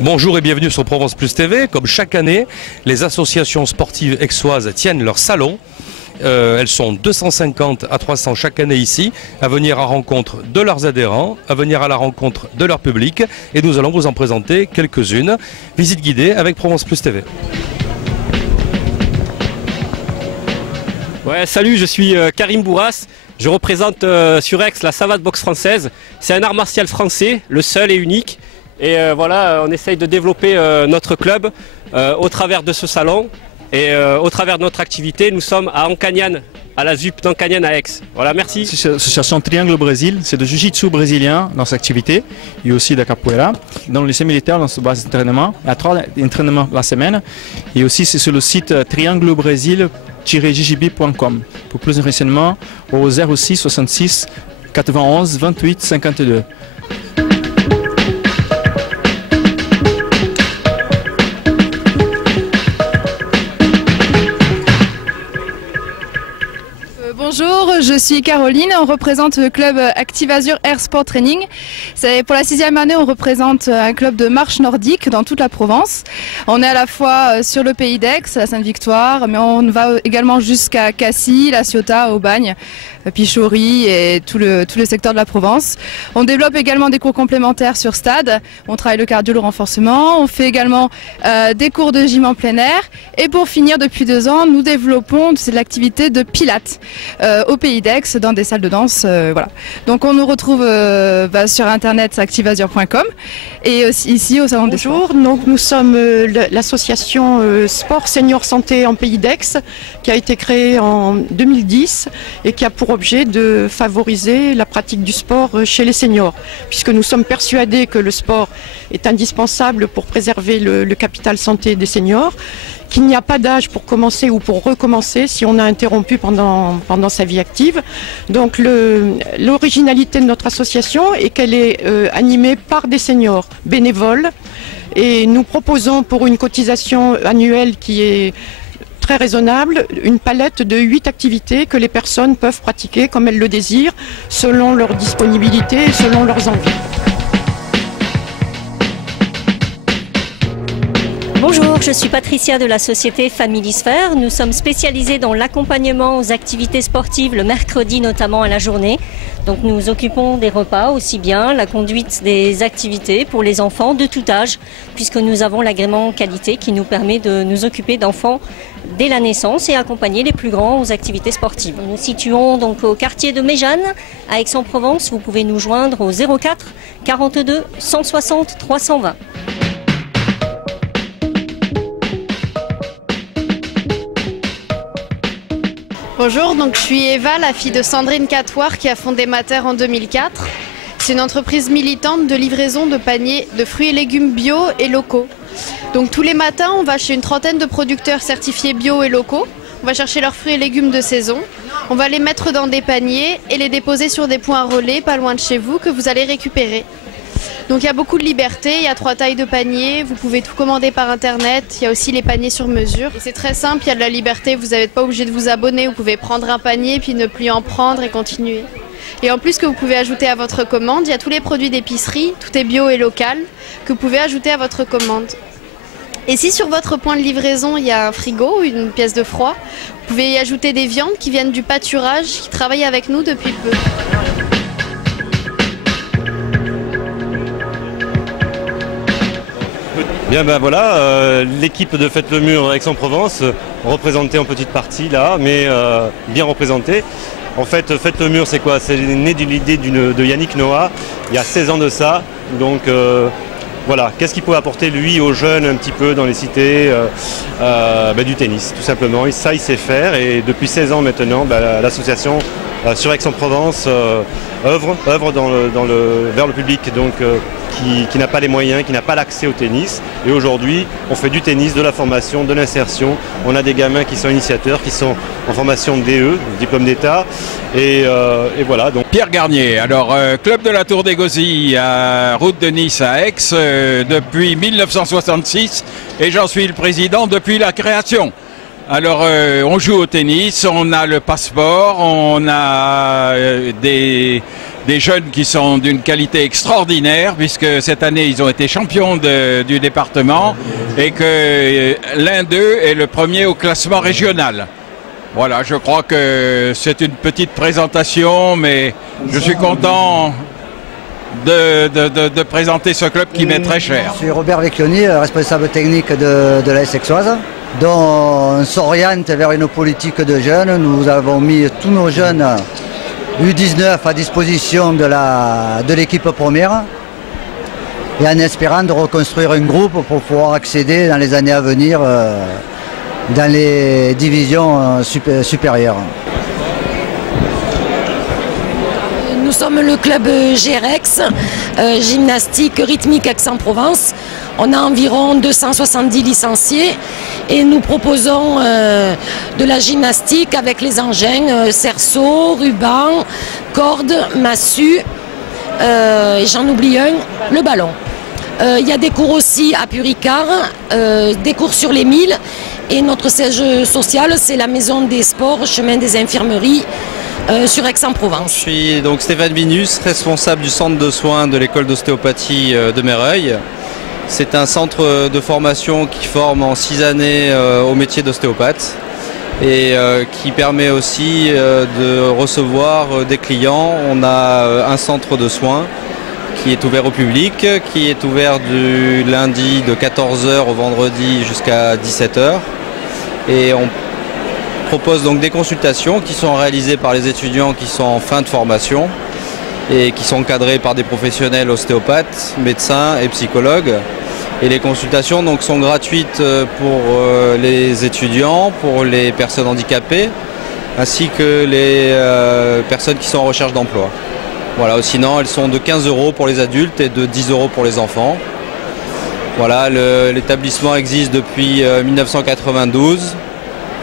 Bonjour et bienvenue sur Provence Plus TV. Comme chaque année, les associations sportives aixoises tiennent leur salon. Elles sont 250 à 300 chaque année ici, à venir à rencontre de leurs adhérents, à venir à la rencontre de leur public. Et nous allons vous en présenter quelques-unes. Visite guidée avec Provence Plus TV. Ouais, salut, je suis Karim Bourras. Je représente sur Aix la savate boxe française. C'est un art martial français, le seul et unique. Et voilà, on essaye de développer notre club au travers de ce salon et au travers de notre activité. Nous sommes à Ancagnan, à la ZUP d'Ancagnan à Aix. Voilà, merci. L'association Triangle Brésil, c'est de jiu-jitsu brésilien dans cette activité et aussi de capoeira. Dans le lycée militaire, dans ce base d'entraînement, il y a 3 entraînements la semaine. Et aussi, c'est sur le site trianglebrésil-jjb.com. Pour plus de renseignements, au 06 66 91 28 52. Bonjour, je suis Caroline, on représente le club Active Azur Air Sport Training. Pour la 6e année, on représente un club de marche nordique dans toute la Provence. On est à la fois sur le pays d'Aix, la Sainte-Victoire, mais on va également jusqu'à Cassis, La Ciotat, Aubagne, Pichaury et tout le secteur de la Provence. On développe également des cours complémentaires sur stade, on travaille le cardio, le renforcement, on fait également des cours de gym en plein air. Et pour finir, depuis 2 ans, nous développons l'activité de pilates au pays d'Aix, dans des salles de danse. Voilà. Donc on nous retrouve sur internet activeazur.com et aussi ici au Salon des Sports. Bonjour, donc nous sommes l'association Sport Senior Santé en pays d'Aix qui a été créée en 2010 et qui a pour objet de favoriser la pratique du sport chez les seniors, puisque nous sommes persuadés que le sport est indispensable pour préserver le capital santé des seniors, qu'il n'y a pas d'âge pour commencer ou pour recommencer si on a interrompu pendant sa vie active. Donc l'originalité de notre association est qu'elle est animée par des seniors bénévoles et nous proposons pour une cotisation annuelle qui est très raisonnable, une palette de 8 activités que les personnes peuvent pratiquer comme elles le désirent, selon leur disponibilité et selon leurs envies. Bonjour, je suis Patricia de la société Familisphère. Nous sommes spécialisés dans l'accompagnement aux activités sportives le mercredi, notamment à la journée. Donc nous nous occupons des repas aussi bien, la conduite des activités pour les enfants de tout âge, puisque nous avons l'agrément qualité qui nous permet de nous occuper d'enfants dès la naissance et accompagner les plus grands aux activités sportives. Nous nous situons donc au quartier de Méjeanne, à Aix-en-Provence. Vous pouvez nous joindre au 04 42 160 320. Bonjour, donc je suis Eva, la fille de Sandrine Catoire qui a fondé Mater en 2004. C'est une entreprise militante de livraison de paniers de fruits et légumes bio et locaux. Donc tous les matins, on va chez une trentaine de producteurs certifiés bio et locaux. On va chercher leurs fruits et légumes de saison. On va les mettre dans des paniers et les déposer sur des points relais pas loin de chez vous que vous allez récupérer. Donc il y a beaucoup de liberté, il y a 3 tailles de paniers, vous pouvez tout commander par internet, il y a aussi les paniers sur mesure. Et c'est très simple, il y a de la liberté, vous n'êtes pas obligé de vous abonner, vous pouvez prendre un panier puis ne plus en prendre et continuer. Et en plus que vous pouvez ajouter à votre commande, il y a tous les produits d'épicerie, tout est bio et local, que vous pouvez ajouter à votre commande. Et si sur votre point de livraison il y a un frigo ou une pièce de froid, vous pouvez y ajouter des viandes qui viennent du pâturage, qui travaillent avec nous depuis peu. Bien ben voilà, l'équipe de Faites le Mur Aix-en-Provence, représentée en petite partie là, mais bien représentée. En fait, Faites le Mur, c'est quoi? C'est né d'une idée de Yannick Noah, il y a 16 ans de ça. Donc voilà, qu'est-ce qu'il pouvait apporter lui aux jeunes un petit peu dans les cités? Du tennis, tout simplement. Et ça, il sait faire. Et depuis 16 ans maintenant, l'association sur Aix-en-Provence œuvre vers le public donc, qui n'a pas les moyens, qui n'a pas l'accès au tennis. Et aujourd'hui, on fait du tennis, de la formation, de l'insertion. On a des gamins qui sont initiateurs, qui sont en formation DE, diplôme d'État. Et voilà. Donc. Pierre Garnier, alors club de la Tour des Gosies, route de Nice à Aix, depuis 1966 et j'en suis le président depuis la création. Alors on joue au tennis, on a le passeport, on a des des jeunes qui sont d'une qualité extraordinaire, puisque cette année ils ont été champions du département et que l'un d'eux est le premier au classement régional. Voilà, je crois que c'est une petite présentation, mais je suis content de présenter ce club qui m'est très cher. Je suis Robert Vecchioni, responsable technique de l'AS Aixoise, dont on s'oriente vers une politique de jeunes. Nous avons mis tous nos jeunes U19 à disposition de l'équipe première et en espérant de reconstruire un groupe pour pouvoir accéder dans les années à venir dans les divisions supérieures. Nous sommes le club GREX, gymnastique rythmique Aix-en-Provence. On a environ 270 licenciés et nous proposons de la gymnastique avec les engins cerceau, ruban, corde, massue, et j'en oublie un, le ballon. Il y a des cours aussi à Puricard, des cours sur les 1000 et notre siège social c'est la maison des sports, chemin des infirmeries sur Aix-en-Provence. Je suis donc Stéphane Vinus, responsable du centre de soins de l'école d'ostéopathie de Méreuil. C'est un centre de formation qui forme en 6 années au métier d'ostéopathe et qui permet aussi de recevoir des clients. On a un centre de soins qui est ouvert au public, qui est ouvert du lundi de 14h au vendredi jusqu'à 17h. Et on propose donc des consultations qui sont réalisées par les étudiants qui sont en fin de formation et qui sont encadrés par des professionnels ostéopathes, médecins et psychologues. Et les consultations donc sont gratuites pour les étudiants, pour les personnes handicapées, ainsi que les personnes qui sont en recherche d'emploi. Voilà, sinon elles sont de 15 € pour les adultes et de 10 € pour les enfants. Voilà, l'établissement existe depuis 1992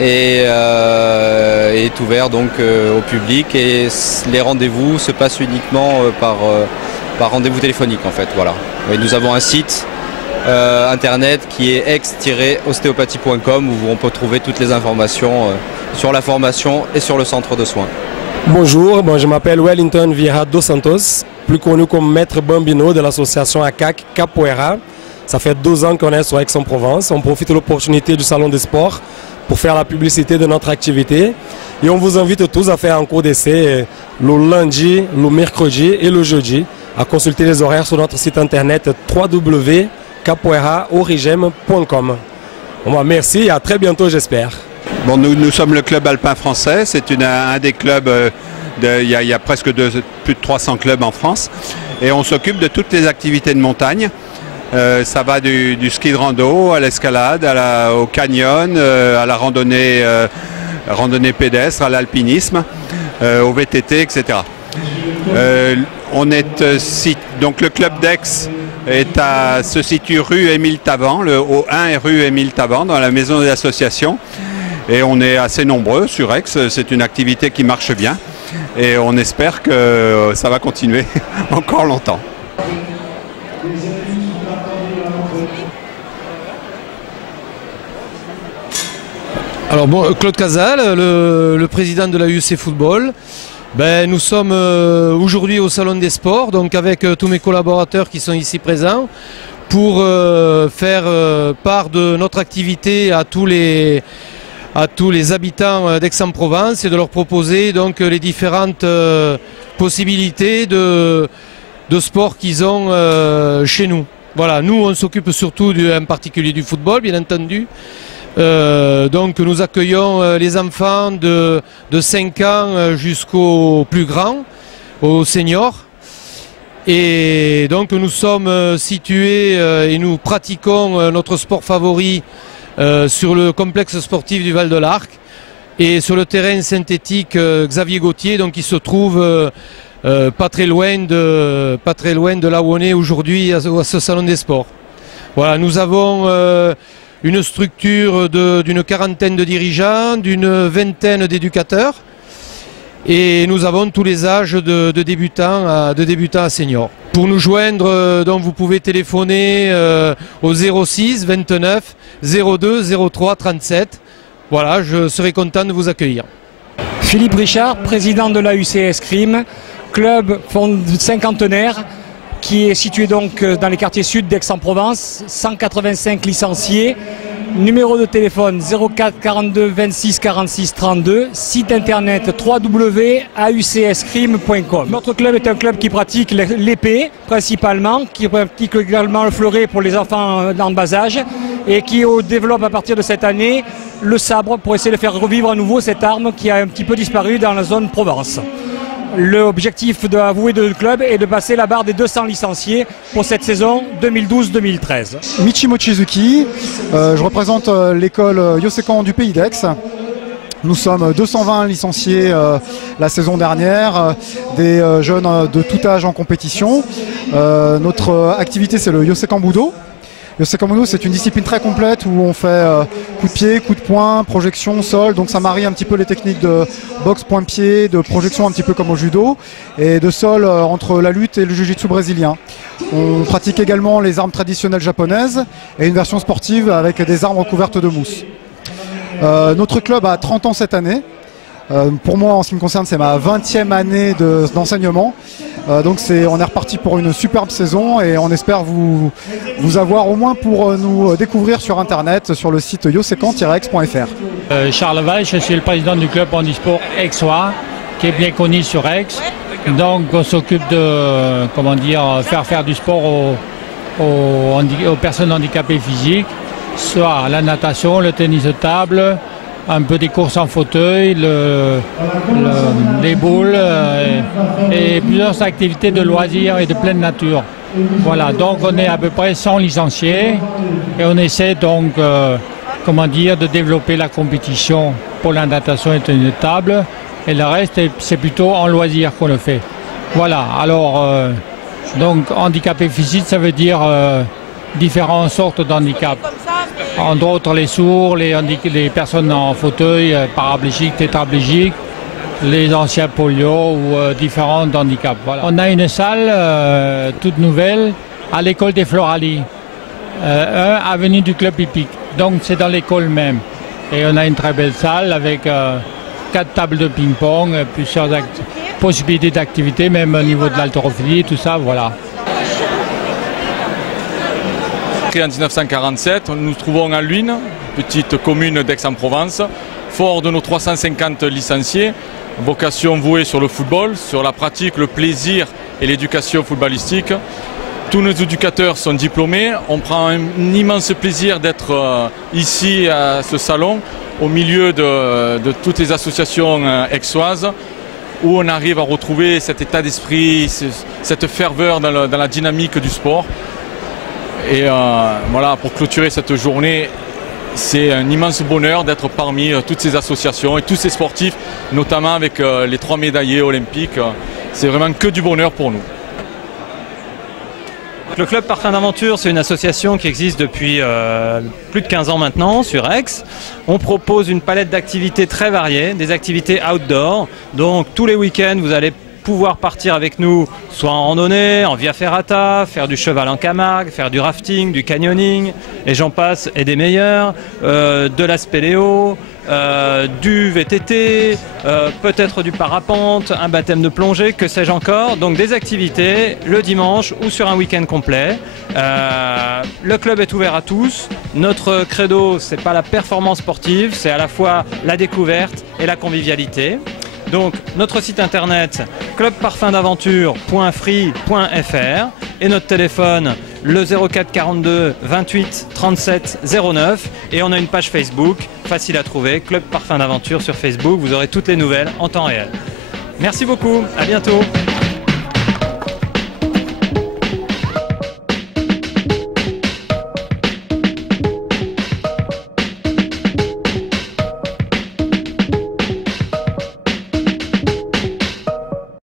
et est ouvert donc au public et les rendez-vous se passent uniquement par rendez-vous téléphonique en fait. Voilà. Et nous avons un site internet qui est ex-ostéopathie.com où on peut trouver toutes les informations sur la formation et sur le centre de soins. Bonjour, je m'appelle Wellington Vieira dos Santos, plus connu comme Maître Bambino de l'association ACAC Capoeira. Ça fait 2 ans qu'on est sur Aix-en-Provence. On profite de l'opportunité du salon des sports pour faire la publicité de notre activité. Et on vous invite tous à faire un cours d'essai le lundi, le mercredi et le jeudi, à consulter les horaires sur notre site internet www.capoeiraorigem.com. Merci et à très bientôt j'espère. Bon, nous sommes le club alpin français, c'est un des clubs, il y a presque plus de 300 clubs en France et on s'occupe de toutes les activités de montagne. Ça va du ski de rando à l'escalade, au canyon, à la randonnée pédestre, à l'alpinisme, au VTT, etc. Donc le club d'Aix se situe rue Émile Tavan, au 1 et rue Émile Tavan, dans la maison des associations. Et on est assez nombreux sur Aix, c'est une activité qui marche bien et on espère que ça va continuer encore longtemps. Alors bon, Claude Casal, le président de la UC Football. Nous sommes aujourd'hui au Salon des Sports, donc avec tous mes collaborateurs qui sont ici présents, pour faire part de notre activité à tous les habitants d'Aix-en-Provence et de leur proposer donc les différentes possibilités de sport qu'ils ont chez nous. Voilà, nous on s'occupe surtout en particulier du football, bien entendu. Donc nous accueillons les enfants de 5 ans jusqu'aux plus grands, aux seniors. Et donc nous sommes situés et nous pratiquons notre sport favori sur le complexe sportif du Val de l'Arc et sur le terrain synthétique Xavier Gauthier, donc qui se trouve pas très loin de là où on est aujourd'hui à ce salon des sports. Voilà, nous avons une structure d'une 40aine de dirigeants, d'une 20aine d'éducateurs et nous avons tous les âges de débutants à seniors. Pour nous joindre, donc vous pouvez téléphoner au 06 29 02 03 37. Voilà, je serai content de vous accueillir. Philippe Richard, président de la UC Escrime. club cinquantenaire qui est situé donc dans les quartiers sud d'Aix-en-Provence, 185 licenciés, numéro de téléphone 04 42 26 46 32, site internet www.aucscrime.com. Notre club est un club qui pratique l'épée principalement, qui pratique également le fleuret pour les enfants en bas âge et qui développe à partir de cette année le sabre pour essayer de faire revivre à nouveau cette arme qui a un petit peu disparu dans la zone Provence. L'objectif avoué de notre club est de passer la barre des 200 licenciés pour cette saison 2012-2013. Michi Mochizuki, je représente l'école Yosekan du Pays d'Aix. Nous sommes 220 licenciés la saison dernière, des jeunes de tout âge en compétition. Notre activité c'est le Yosekan Budo. Yosekan Budo, c'est une discipline très complète où on fait coup de pied, coup de poing, projection, sol. Donc ça marie un petit peu les techniques de boxe point-pied, de projection un petit peu comme au judo, et de sol entre la lutte et le jiu-jitsu brésilien. On pratique également les armes traditionnelles japonaises et une version sportive avec des armes recouvertes de mousse. Notre club a 30 ans cette année. Pour moi, en ce qui me concerne, c'est ma 20e année d'enseignement. Donc on est reparti pour une superbe saison et on espère vous avoir au moins pour nous découvrir sur internet sur le site yosekan-aix.fr. Charles Valls, je suis le président du club handisport aixois qui est bien connu sur Aix. Donc on s'occupe de faire du sport aux personnes handicapées physiques, soit la natation, le tennis de table, un peu des courses en fauteuil, les boules et plusieurs activités de loisirs et de pleine nature. Voilà, donc on est à peu près 100 licenciés et on essaie donc de développer la compétition pour la natation et tennis de table, et le reste c'est plutôt en loisir qu'on le fait. Voilà, alors donc handicapé physique, ça veut dire différentes sortes d'handicap. Entre autres les sourds, les personnes en fauteuil, paraplégiques, tétraplégiques, les anciens polio ou différents handicaps. Voilà. On a une salle toute nouvelle à l'école des Floralies, avenue du Club Hippique. Donc c'est dans l'école même. Et on a une très belle salle avec 4 tables de ping-pong, plusieurs possibilités d'activités, même au niveau de l'haltérophilie, tout ça, voilà. En 1947, nous nous trouvons à Luynes, petite commune d'Aix-en-Provence, fort de nos 350 licenciés, vocation vouée sur le football, sur la pratique, le plaisir et l'éducation footballistique. Tous nos éducateurs sont diplômés, on prend un immense plaisir d'être ici à ce salon, au milieu de toutes les associations aixoises, où on arrive à retrouver cet état d'esprit, cette ferveur dans la dynamique du sport. Et voilà, pour clôturer cette journée, c'est un immense bonheur d'être parmi toutes ces associations et tous ces sportifs, notamment avec les 3 médaillés olympiques. C'est vraiment que du bonheur pour nous. Le Club Parfum d'Aventure, c'est une association qui existe depuis plus de 15 ans maintenant sur Aix. On propose une palette d'activités très variées, des activités outdoor. Donc tous les week-ends, vous allez pouvoir partir avec nous, soit en randonnée, en via ferrata, faire du cheval en Camargue, faire du rafting, du canyoning, et j'en passe, et des meilleurs, de la spéléo, du VTT, peut-être du parapente, un baptême de plongée, que sais-je encore. Donc des activités le dimanche ou sur un week-end complet. Le club est ouvert à tous. Notre credo, c'est pas la performance sportive, c'est à la fois la découverte et la convivialité. Donc notre site internet clubparfumdaventure.free.fr et notre téléphone le 04 42 28 37 09, et on a une page Facebook facile à trouver, Club Parfum d'Aventure sur Facebook. Vous aurez toutes les nouvelles en temps réel. Merci beaucoup, à bientôt.